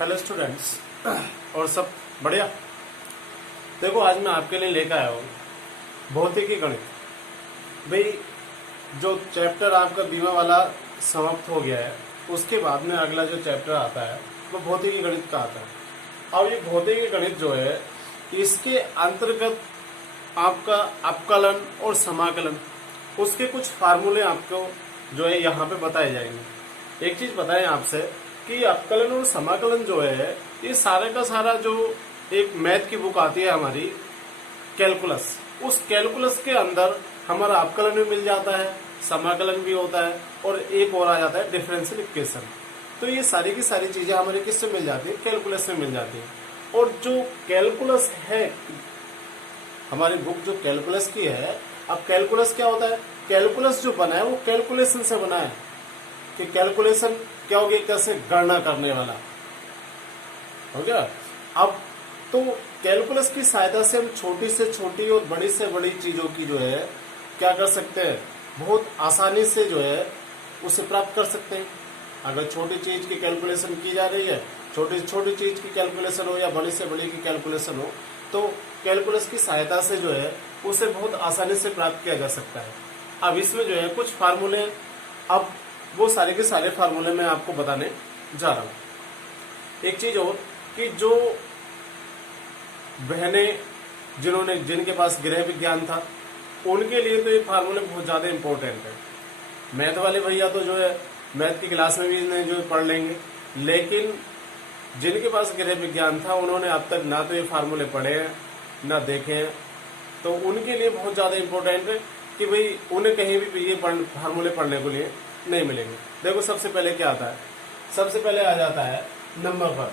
Hello students, और सब बढ़िया। देखो, आज मैं आपके लिए लेकर आया हूँ भौतिकी गणित। भाई, जो चैप्टर आपका बीमा वाला समाप्त हो गया है, उसके बाद में अगला जो चैप्टर आता है वो भौतिकी गणित का आता है। और ये भौतिकी गणित जो है, इसके अंतर्गत आपका अपकलन और समाकलन, उसके कुछ फार्मूले आपको जो है यहाँ पे बताए जाएंगे। एक चीज बताएं आपसे कि अपकलन और समाकलन जो है, ये सारे का सारा जो एक मैथ की बुक आती है हमारी कैलकुलस, उस कैलकुलस के अंदर हमारा अपकलन भी मिल जाता है, समाकलन भी होता है, और एक और आ जाता है डिफरेंशियल इक्वेशन। तो ये सारी की सारी चीजें हमारी किससे मिल जाती है? कैलकुलस में मिल जाती है। और जो कैलकुलस है, हमारी बुक जो कैलकुलस की है, अब कैलकुलस क्या होता है? कैलकुलस जो बना है वो कैलकुलेशन से बना है। कि कैलकुलेशन क्या हो गया? कैसे गणना करने वाला हो गया। अब तो कैलकुलस की सहायता से हम छोटी से छोटी और बड़ी से बड़ी चीजों की जो है क्या कर सकते हैं? बहुत आसानी से जो है उसे प्राप्त कर सकते हैं। अगर छोटी चीज की कैलकुलेशन की जा रही है, छोटी से छोटी चीज की कैलकुलेशन हो या बड़ी से बड़ी की कैलकुलेशन हो, तो कैलकुलस की सहायता से जो है उसे बहुत आसानी से प्राप्त किया जा सकता है। अब इसमें जो है कुछ फार्मूले, अब वो सारे के सारे फार्मूले मैं आपको बताने जा रहा हूं। एक चीज और कि जो बहनें जिनके पास गृह विज्ञान था, उनके लिए तो ये फार्मूले बहुत ज्यादा इंपॉर्टेंट है। मैथ वाले भैया तो जो है मैथ की क्लास में भी इन्हें जो पढ़ लेंगे, लेकिन जिनके पास गृह विज्ञान था उन्होंने अब तक ना तो ये फार्मूले पढ़े हैं ना देखे हैं, तो उनके लिए बहुत ज्यादा इंपॉर्टेंट है कि भाई उन्हें कहीं भी ये फार्मूले पढ़ने के लिए नहीं मिलेंगे। देखो, सबसे पहले क्या आता है? सबसे पहले आ जाता है नंबर पर,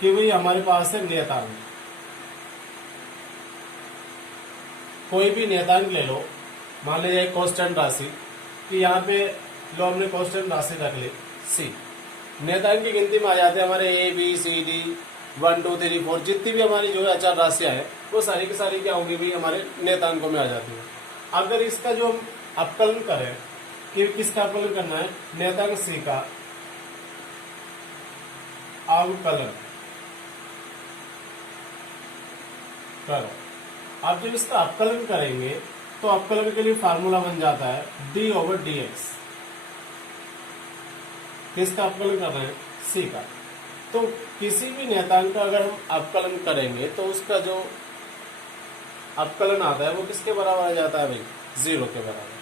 कि भाई हमारे पास है नियतांक। कोई भी नियतांक ले लो, मान लीजिए कांस्टेंट राशि, कि यहाँ पे लो हमने कांस्टेंट राशि रख ली सी। नियतांक की गिनती में आ जाते हैं हमारे ए बी सी डी 1 2 3 4, जितनी भी हमारी जो है अचर राशियां हैं वो सारी की सारी क्या होंगी भाई? हमारे नियतांकों में आ जाती है। अगर इसका जो हम अपकलन करें कि किसका अपकलन करना है? नियतांक सी का अवकलन करो। आप जब इसका अपकलन करेंगे तो अपकलन के लिए फार्मूला बन जाता है d/dx। किसका अपकलन कर रहे हैं? सी का। तो किसी भी नियतांक का अगर हम अपकलन करेंगे तो उसका जो अपकलन आता है वो किसके बराबर आ जाता है भाई? 0 के बराबर।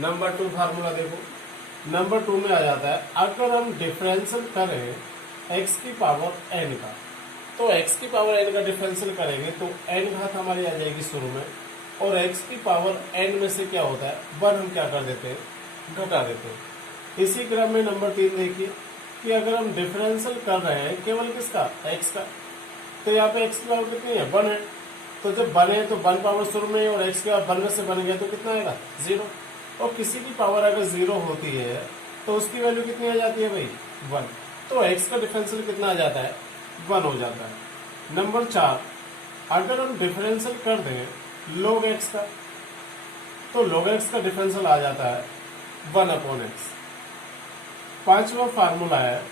नंबर 2 फार्मूला देखो, नंबर 2 में आ जाता है अगर हम डिफरेंशियल करें x की पावर n का, तो x की पावर n का डिफरेंशियल करेंगे तो n घात हमारी आ जाएगी शुरू में, और x की पावर n में से क्या होता है? 1 हम क्या कर देते हैं? घटा देते हैं। इसी क्रम में नंबर 3 देखिए कि अगर हम डिफरेंशियल कर रहे हैं केवल किसका? x का, तो यहाँ पे x की पावर कितनी है? 1 है। तो जब 1 है तो 1 पावर शुरू में, और x का 1 में से बन गया तो कितना आएगा? 0। और किसी की पावर अगर 0 होती है तो उसकी वैल्यू कितनी आ जाती है भाई? 1। तो x का डिफरेंशियल कितना आ जाता है? 1 हो जाता है। नंबर 4, अगर हम डिफरेंशियल कर दें log x का, तो log x का डिफरेंशियल आ जाता है 1/x। 5वां फार्मूला है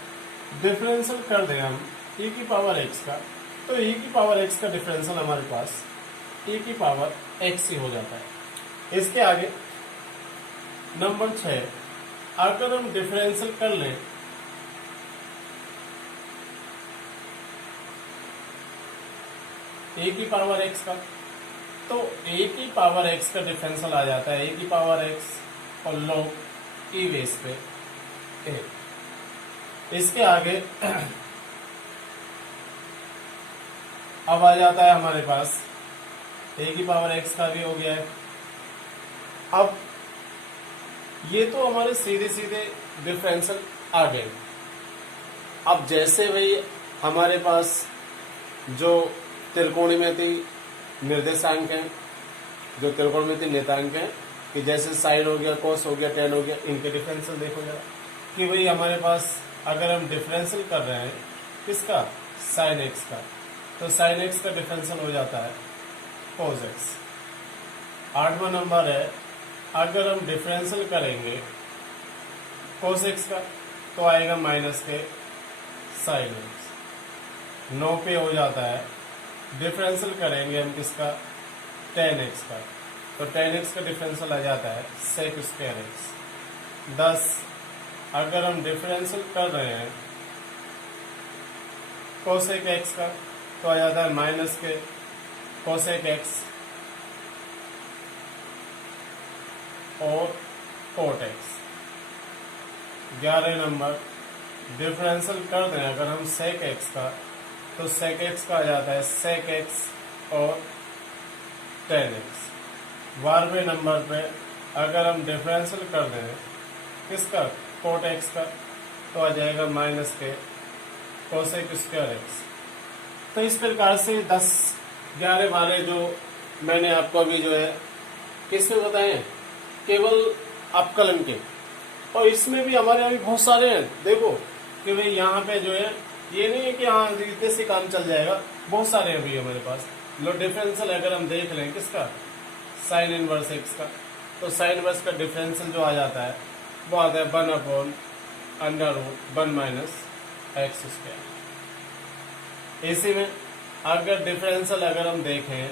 डिफरेंशियल कर दें हम e की पावर x का, तो e की पावर x का डिफरेंशियल हमारे पास e की पावर x ही हो जाता है। इसके आगे नंबर 6, अगर हम डिफरेंशियल कर लें a की पावर x का, तो a की पावर x का डिफरेंशियल आ जाता है a की पावर x और log e बेस पे a। इसके आगे अब आ जाता है हमारे पास a की पावर x का भी हो गया है। अब ये तो हमारे सीधे सीधे डिफरेंशियल आ गए। अब जैसे भाई हमारे पास जो त्रिकोणमिति निर्देशांक हैं, जो त्रिकोणमिति नियतांक हैं, कि जैसे साइन हो गया, कोस हो गया, टेन हो गया, इनके डिफरेंशियल देखो जरा कि भाई हमारे पास अगर हम डिफरेंशियल कर रहे हैं किसका? साइन एक्स का, तो साइन एक्स का डिफरेंशियल हो जाता है कोस एक्स। 8वां नंबर है अगर हम डिफरेंशियल करेंगे कोस एक्स का, तो आएगा माइनस के साइन एक्स। 9 पे हो जाता है, डिफरेंशियल करेंगे हम किसका, टेन एक्स का, तो टेन एक्स का डिफरेंशियल आ जाता है सेक स्क्वायर एक्स। 10 अगर हम डिफरेंशियल कर रहे हैं कोसेक एक्स का, तो आ जाता है माइनस के कोसेक एक्स और कोट एक्स। 11 नंबर डिफरेंशियल कर दें अगर हम सेक एक्स का, तो सेक एक्स का आ जाता है सेक एक्स और टेन एक्स। 12वें नंबर पे अगर हम डिफरेंशियल कर दें किसका, कोट एक्स का, तो आ जाएगा माइनस के कोसेक स्क्वायर एक्स। तो इस प्रकार से 10, 11, 12 जो मैंने आपको अभी जो है किसमें बताए, केवल अपकलन के। और इसमें भी हमारे यहाँ बहुत सारे हैं, देखो कि भाई यहाँ पे जो है ये नहीं है कि हाँ इतने से काम चल जाएगा, बहुत सारे हैं अभी हमारे पास। लो डिफरेंशियल अगर हम देख लें किसका, साइन इनवर्स एक्स का, तो साइन इनवर्स का डिफरेंशियल जो आ जाता है वो आता है 1/√1 माइनस एक्स स्क्वायर। इसी में अगर डिफरेंशियल अगर हम देखें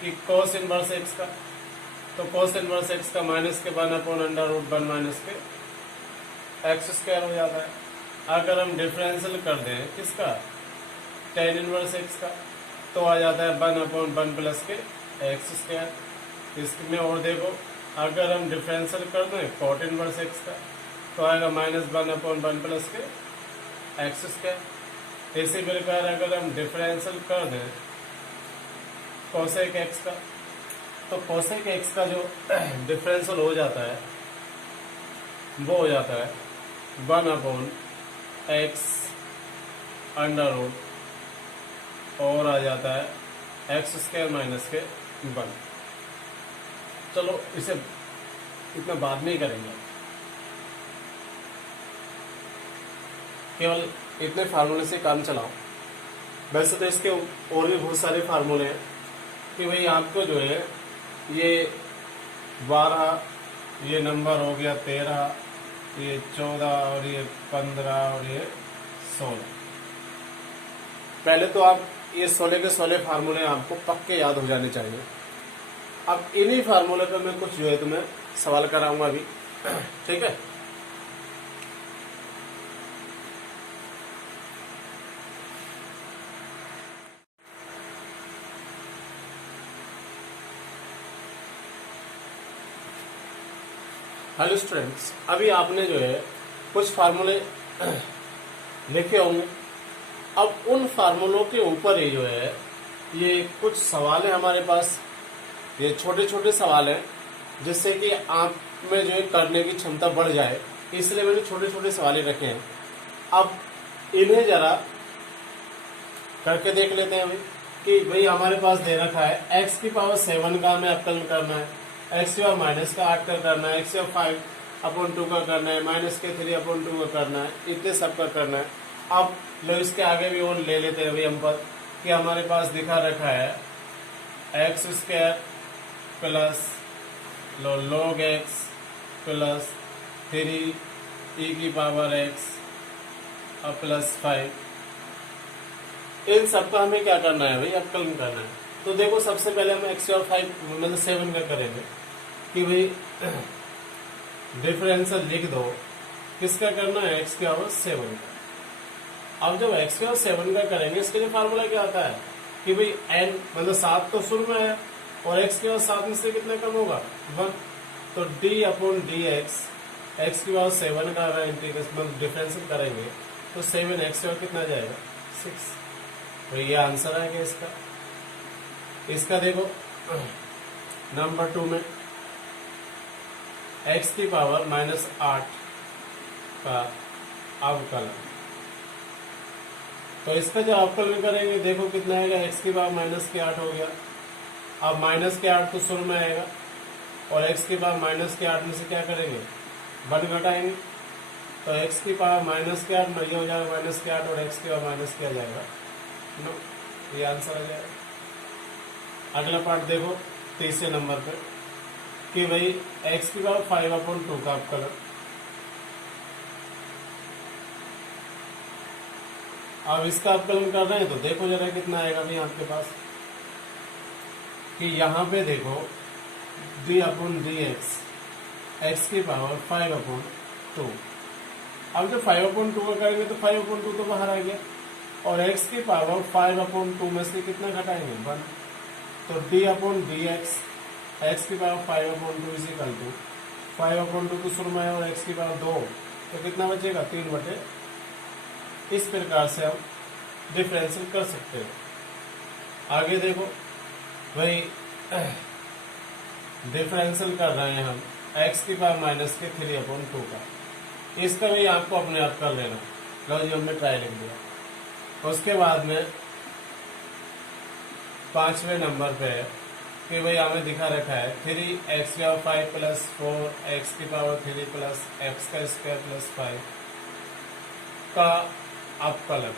कि कोस इनवर्स एक्स का, तो कोस इनवर्स एक्स का माइनस के 1/√1 माइनस के एक्स स्क्वायर हो जाता है। अगर हम डिफरेंशियल कर दें किसका, टेन इनवर्स एक्स का, तो आ जाता है 1/1 प्लस के एक्स स्क्वायर। इसमें और देखो अगर हम डिफरेंशियल कर दें कॉट इनवर्स एक्स का, तो आएगा -1/1 प्लस के एक्स स्क्वायर। इसी प्रकार अगर हम डिफरेंशियल कर दें कोसेक एक्स का, तो कोसेक एक्स का जो डिफरेंशियल हो जाता है वो हो जाता है 1/x अंडर और आ जाता है एक्स स्क्वायर माइनस के 1। चलो इसे इतना बाद में ही करेंगे, केवल इतने फार्मूले से काम चलाओ। वैसे तो इसके और भी बहुत सारे फार्मूले हैं कि भाई आपको जो है ये 12, ये नंबर हो गया 13, ये 14 और ये 15 और ये 16। पहले तो आप ये 16 के 16 फार्मूले आपको पक्के याद हो जाने चाहिए। अब इन्हीं फार्मूले पे मैं कुछ जो है तुम्हें सवाल कराऊंगा अभी, ठीक है। हेलो स्टूडेंट्स, अभी आपने जो है कुछ फार्मूले लिखे होंगे। अब उन फार्मूलों के ऊपर ही जो है ये कुछ सवाल है हमारे पास, ये छोटे छोटे सवाल हैं जिससे कि आप में जो है करने की क्षमता बढ़ जाए, इसलिए मैंने छोटे छोटे सवाल ही रखे हैं। अब इन्हें जरा करके देख लेते हैं अभी कि भाई हमारे पास दे रखा है x की पावर 7 का हमें अवकलन करना है, x की पावर माइनस का 8 का करना है, x की पावर 5/2 का करना है, माइनस के 3/2 का करना है, इतने सब का करना है। अब लो इसके आगे भी और ले लेते हैं अभी हम पर कि हमारे पास दिखा रखा है x square plus low log x plus 3 e की पावर x और प्लस 5। इन सबका हमें क्या करना है भाई, अवकलन करना है। तो देखो सबसे पहले हम x और 5 मतलब 7 का करेंगे कि भाई डिफरेंशियल लिख दो, किसका करना है, x की पावर 7 का। अब जब x की पावर 7 का करेंगे इसके लिए फार्मूला क्या आता है कि भाई n मतलब 7 तो शुरू में है और x की पावर 7 में से कितना कम होगा 1, तो d/dx x की पावर 7 का अगर इंटीग्रेशन मतलब डिफरेंशियल करेंगे तो 7x और कितना जाएगा 6। तो ये आंसर है क्या इसका। इसका देखो नंबर 2 में x की पावर -8 का अवकलन, तो इसका जो अवकलन करेंगे देखो कितना आएगा, x की पावर -8 हो गया। अब -8 तो शुरू में आएगा और x की पावर -8 में से क्या करेंगे 1 घटाएंगे, तो x की पावर -8 में ये हो जाएगा -8 और x की पावर माइनस किया जाएगा 9, ये आंसर आ जाएगा। अगला पार्ट देखो तीसरे नंबर पे कि भाई x की पावर 5/2 का अवकलन, अब इसका अवकलन कर रहे हैं तो देखो जरा कितना आएगा भाई आपके पास, कि यहाँ पे देखो डी अपॉन डी एक्स की पावर 5/2। अब जब 5/2 का करेंगे तो 5/2 तो बाहर आ गया, और x की पावर 5/2 में से कितना घटाएंगे 1, तो d अपॉन डी एक्स की पावर 5/2 इज इक्वल टू 5/2 तो शुरू में है और x की पावर 2, तो कितना बचेगा 3/। इस प्रकार से हम डिफरेंशियल कर सकते हैं। आगे देखो भाई डिफरेंशियल कर रहे हैं हम x की पावर माइनस के 3/2 का, इसका भी आपको अपने आप कर लेना। लो जी हमने ट्राई लिख दिया। उसके बाद में 5वें नंबर पे है कि भाई हमें दिखा रखा है 3x की पावर 5 प्लस 4x की पावर 3 प्लस x का स्क्वायर प्लस 5 का अवकलन।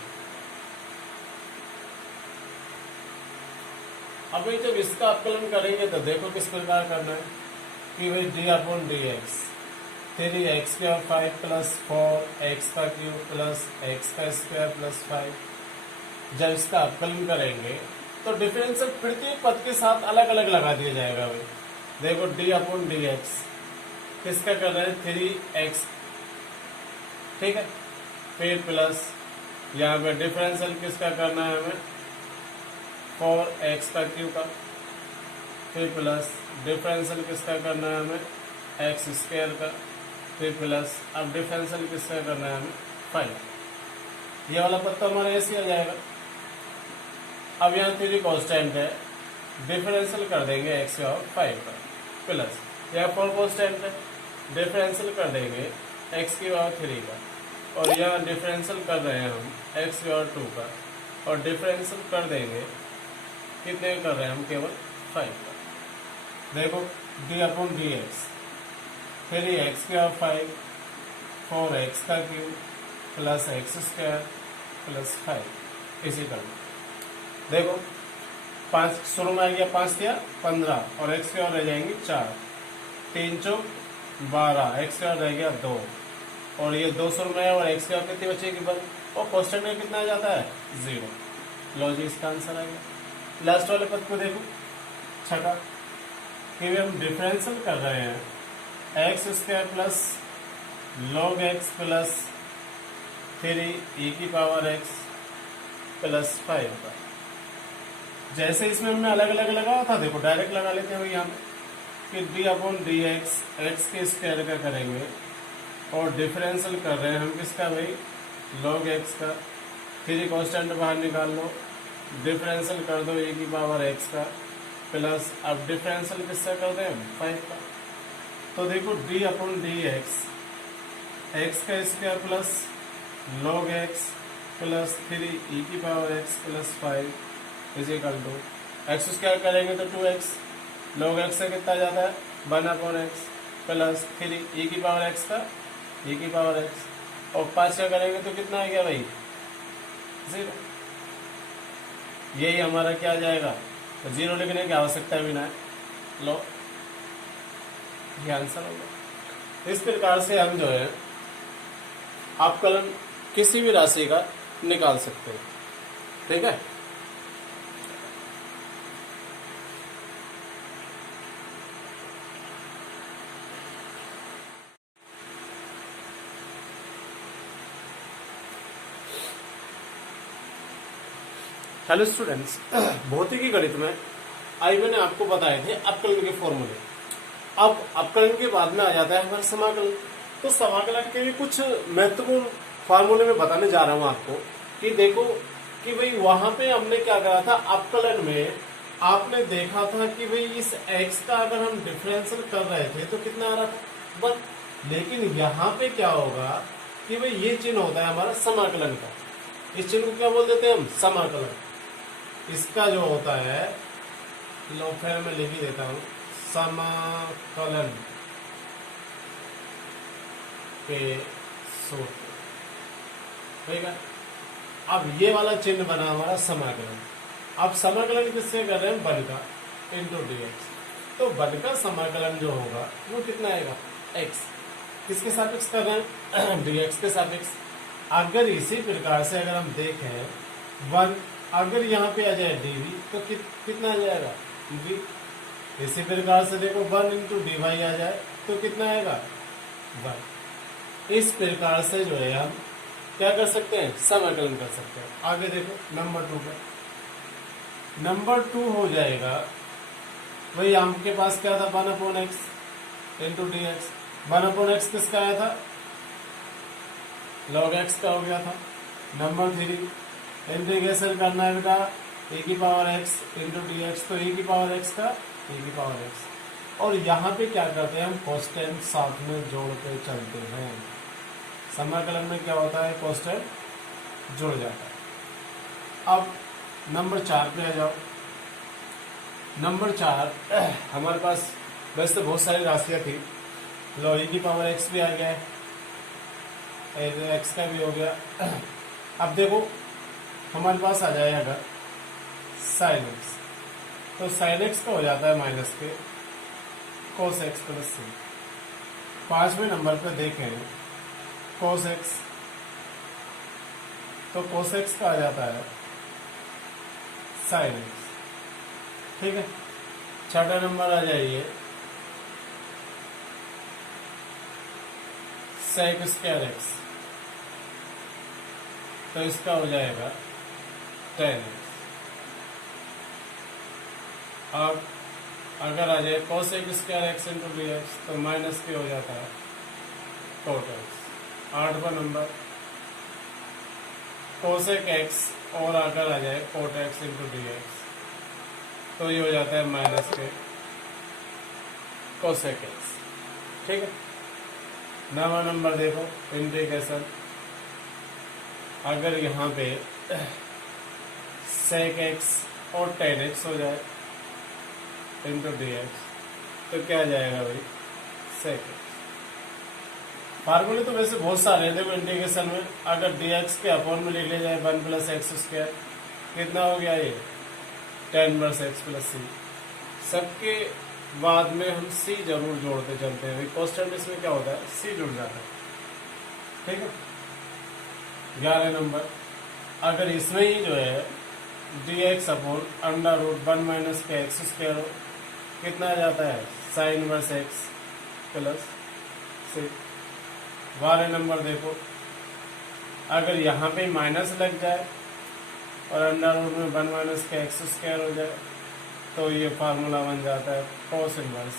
अब भाई जब इसका अवकलन करेंगे तो देखो किस प्रकार करना है कि भाई D upon D x 3x की पावर 5 प्लस 4x का क्यूब प्लस x का स्क्वायर प्लस 5। जब इसका अवकलन करेंगे तो डिफरेंशियल प्रत्येक पद के साथ अलग अलग लगा दिया जाएगा। भाई देखो डी अपॉन डी एक्स किसका कर रहे हैं 3x, ठीक है, फिर प्लस यहाँ पे डिफरेंशियल किसका करना है हमें 4x का क्यूब का, फिर प्लस डिफरेंशियल किसका करना है हमें x स्क्वायर का, फिर प्लस अब डिफरेंशियल किसका करना है हमें 5। ये वाला पद तो हमारा ऐसे आ जाएगा। अब यहाँ 3 कांस्टेंट है, डिफरेंशियल कर देंगे x और 5 का, प्लस यहाँ 4 कांस्टेंट है, डिफरेंशियल कर देंगे x की पावर 3 का, और यहाँ डिफरेंशियल कर रहे हैं हम x की पावर 2 का, और डिफरेंशियल कर देंगे कितने कर रहे हैं हम केवल 5 का। देखो D upon D x 3x की पावर 5 4x का cube plus x square plus 5 इसी तरह। देखो 5 शुरू में आ गया 5 दिया 15 और x की और रह जाएंगे 4, 3 चौक 12, x की और रह गया 2, और ये 2 शुरू में है और x की और कितनी बचेगी 1, और क्वेश्चन में कितना आ जाता है 0। लो जी इसका आंसर आ गया। लास्ट वाले पद को देखो छठा कि हम डिफरेंशियल कर रहे हैं x square plus log X plus 3 e की पावर x प्लस 5 का। जैसे इसमें हमने अलग अलग लगाया था, देखो डायरेक्ट लगा लेते हैं यहाँ पे कि डी अपॉन डी एक्स के स्क्वायर का करेंगे, और डिफरेंशियल कर रहे हैं हम किसका भाई लॉग एक्स का, 3 कांस्टेंट बाहर निकाल लो, डिफरेंशियल कर दो e की पावर x का, प्लस अब डिफरेंशियल किसका कर दें 5 का। तो देखो d अपॉन डी एक्स का square plus log X plus 3 e की power x plus 5 is equal to X square करेंगे तो 2x, लॉग एक्स से कितना जाता है 1 अपॉन एक्स प्लस 3 e की पावर x का e की पावर x, और 5 का करेंगे तो कितना आ गया भाई 0। यही हमारा क्या आ जाएगा, तो 0 लिखने की आवश्यकता भी ना है, लो ये आंसर होगा। इस प्रकार से हम जो है अवकलन किसी भी राशि का निकाल सकते हैं, ठीक है। हेलो स्टूडेंट्स, भौतिकी गणित में आई मैंने आपको बताए थे अवकलन के फॉर्मूले। अब अवकलन के बाद में आ जाता है हमारा समाकलन। तो समाकलन के भी कुछ महत्वपूर्ण फार्मूले में बताने जा रहा हूं आपको कि देखो कि भाई वहां पे हमने क्या करा था, अवकलन में आपने देखा था कि भाई इस x का अगर हम डिफरेंशियल कर रहे थे तो कितना आ रहा था 1, लेकिन यहाँ पे क्या होगा कि भाई ये चिन्ह होता है हमारा समाकलन का। इस चिन्ह को क्या बोल देते हैं हम समाकलन। इसका जो होता है, लो फिर मैं लिख ही देता हूं, समाकलन के सूत्र, ठीक है। अब ये वाला चिन्ह बना हमारा समाकलन। अब समाकलन किससे कर रहे हैं 1 का इंटू डी एक्स, तो 1 का समाकलन जो होगा वो कितना आएगा x, किसके सापेक्ष कर रहे हैं डी एक्स के सापेक्ष। अगर इसी प्रकार से अगर हम देखें 1, अगर यहाँ पे आ जाए dv तो कितना आ जाएगा v। इसी प्रकार से देखो 1 इंटू dy आ जाए तो कितना आएगा 1। इस प्रकार से जो है हम क्या कर सकते हैं, समाकलन कर सकते हैं। आगे देखो नंबर 2 पे, नंबर 2 हो जाएगा वही आपके पास क्या था 1/x into D x. 1/x किसका आया था, log x का हो गया था। नंबर 3 इंटीग्रेशन करना है बेटा e की power x into D X, तो e की पावर x का e की पावर x। और यहाँ पे क्या करते हैं हम कॉन्स्टेंट साथ में जोड़ के चलते हैं। समाकलन में क्या होता है, कॉन्स्टेंट जुड़ जाता है। अब नंबर 4 पे आ जाओ। नंबर 4 हमारे पास वैसे तो बहुत सारी राशियां थी, लो e की पावर x भी आ गया है, x का भी हो गया। अब देखो हमारे पास आ जाए अगर साइन x, तो साइन x का हो जाता है माइनस के कोस x प्लस सी। 5वें नंबर पे देखें कोस x, तो कोस x का आ जाता है साइन x, ठीक है। 6वां नंबर आ जाइए सेक स्क्वायर x, तो इसका हो जाएगा tan x। अब अगर आ जाए cosec square x into D X, तो माइनस के हो जाता है कोट x। 8वां नंबर कोसेक x और अगर आ जाए cot x into D X, तो ये हो जाता है माइनस के कोसेक x, ठीक है। 9वां नंबर देखो इंटीग्रेशन, अगर यहाँ पे सेक x और tan x हो जाए इंटू डी एक्स, तो क्या आ जाएगा भाई सेक एक्स। फार्मूले तो वैसे बहुत सारे हैं, देखो इंटीग्रेशन में अगर डी एक्स के अपॉन में लिख लिया जाए 1 प्लस एक्स स्क्वायर, कितना हो गया ये tan इनवर्स एक्स प्लस सी। सबके बाद में हम सी जरूर जोड़ते चलते हैं, कॉन्स्टेंट इसमें क्या होता है सी जुड़ जाता है, ठीक है। 11 नंबर अगर इसमें ही जो है D X upon under root 1 minus के एक्स स्क्वायर हो, कितना आ जाता है sine inverse X plus C. 12 number देखो अगर यहाँ पे माइनस लग जाए और अंडर रूट में 1 माइनस के एक्स स्क्वायर हो जाए, तो ये फार्मूला बन जाता है कोस इनवर्स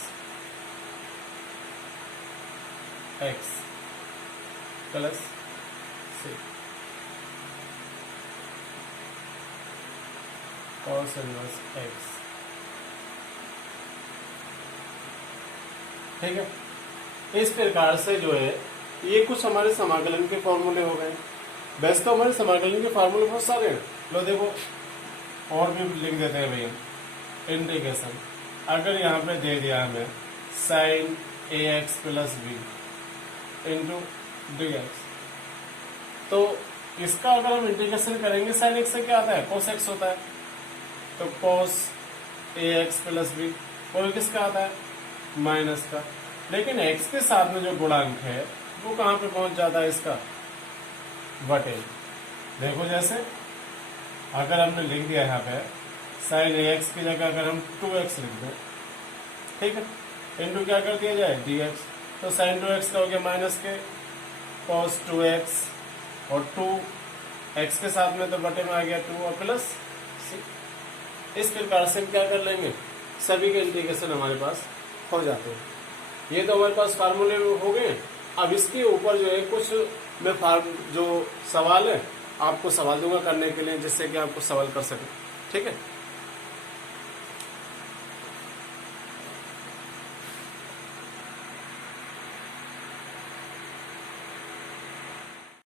एक्स प्लस सी, कोस इनवर्स एक्स, ठीक है। इस प्रकार से जो है ये कुछ हमारे समाकलन के फॉर्मूले हो गए। वैसे तो हमारे समाकलन के फॉर्मूले बहुत सारे हैं, लो देखो और भी लिख देते हैं भैया। इंटीग्रेशन अगर यहाँ पे दे दिया हमें sine A X plus B into D X, तो इसका अगर हम इंटीग्रेशन करेंगे साइन एक्स से क्या आता है कोस एक्स होता है, तो कोस ए एक्स प्लस बी, और किसका आता है माइनस का। लेकिन x के साथ में जो गुणांक है वो कहाँ पे पहुंच जाता है इसका बटे। देखो जैसे अगर हमने लिख दिया यहाँ पे साइन ए एक्स की जगह अगर हम 2x लिख दें, ठीक है, इंटू क्या कर दिया जाए dx, तो साइन 2x का हो गया माइनस के cos 2x और 2x के साथ में तो बटे में आ गया 2 और प्लस c। इस प्रकार से हम क्या कर लेंगे सभी के इंटीग्रेशन हमारे पास हो जाते हैं। ये तो हमारे पास फार्मूले हो गए। अब इसके ऊपर जो है कुछ मैं जो सवाल है आपको सवाल दूंगा करने के लिए, जिससे कि आपको सवाल कर सकें, ठीक है।